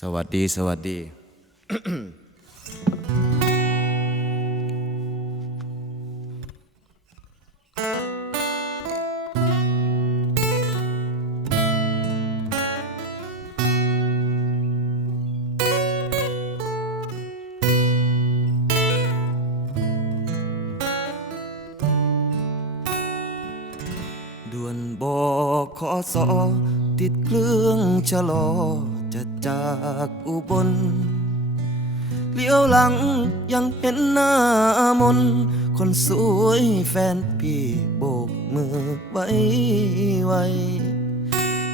สวัสดี สวัสดี ด่วนบอกขอสอติดเครื่องชะลอ จะจากอุบลเลี้ยวหลังยังเห็นหน้ามน คนสวยแฟนพี่โบกมือไว้ไว้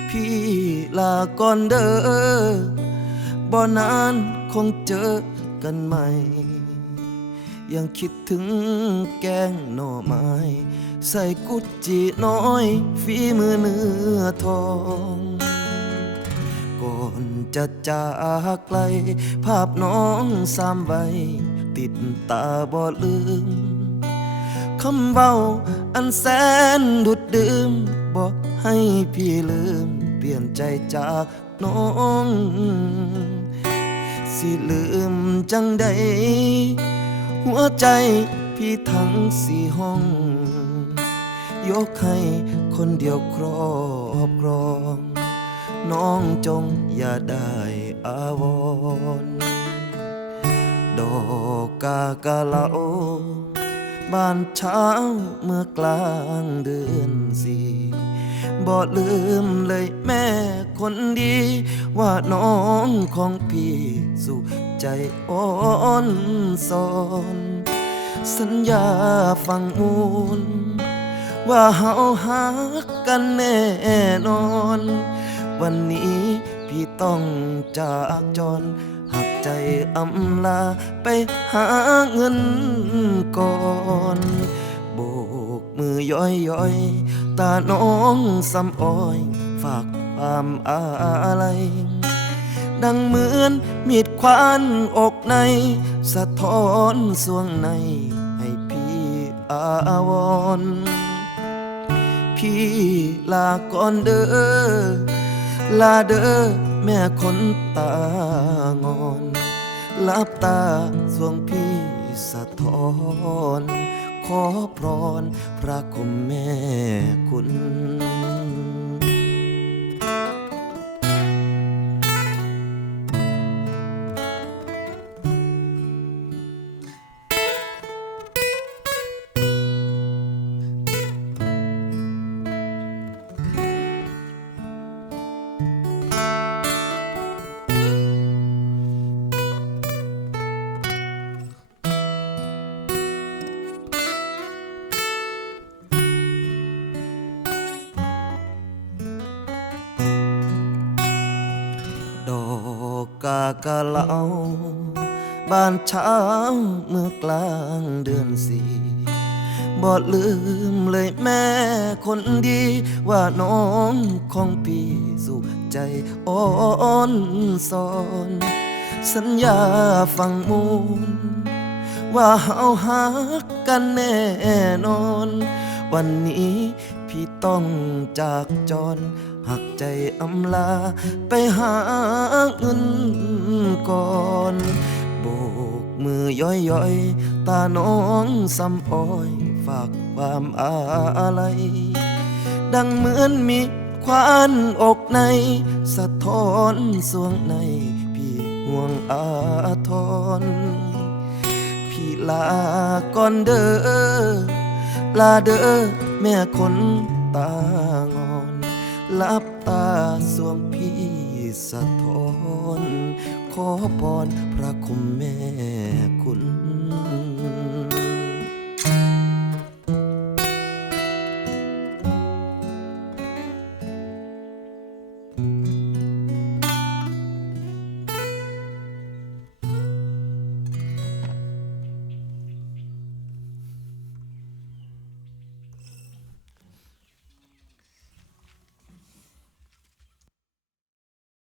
พี่ลาก่อนเด้อบ่นานคงเจอกันใหม่ ยังคิดถึงแกงหน่อไม้ ใส่กุดจีน้อยฝีมือเนื้อทอง อนจะจากไกล ภาพน้องสามใบติดตาบ่ลืม คำเบาอันแสนดุดดื่มบอกให้พี่ลืม เปลี่ยนใจจากน้อง สิลืมจังใด หัวใจพี่ทั้งสี่ห้อง ยกให้คนเดียวครอบครอง น้องจงอย่าได้อาวรดอกกากะเหลาบ้านเช้าเมื่อกลางเดือนสี่บ่ลืมเลยแม่คนดี ว่าน้องของพี่สุใจอ่อนสอนสัญญาฟังมูล ว่าเฮาหักกันแน่นอน วันนี้พี่ต้องจากจรหักใจอำลาไปหาเงินก่อนโบกมือย่อยย่อยๆตาน้องสำอ้อย ฝากความอะไรดังเหมือนมีดควานอกใน สะท้อนสวงใน ให้พี่อาวร พี่ลาก่อนเด้อ ลาเด้อแม่คนตางอนลับตาสวงพี่สะท้อน ขอพรพระคุณแม่คุณ กากะเหลาบ้านเช้าเมื่อกลางเดือนสี่บ่ลืมเลยแม่คนดี ว่าน้องของพี่สุขใจอ่อนสอน สัญญาฟังมูล ว่าเฮาหักกันแน่นอน วันนี้พี่ต้องจากจร หักใจอำลาไปหาเงินก่อนโบกมือย่อยย่อยตาน้องซ้ำอ้อยฝากความอะไรดังเหมือนมีควานอกใน สะท้อนสวงใน พี่ห่วงอาทรพี่ลาก่อนเด้อลาเด้อแม่คนตางอ ลับตาสวงพี่สะท้อน ขอพรพระคุณแม่คุณ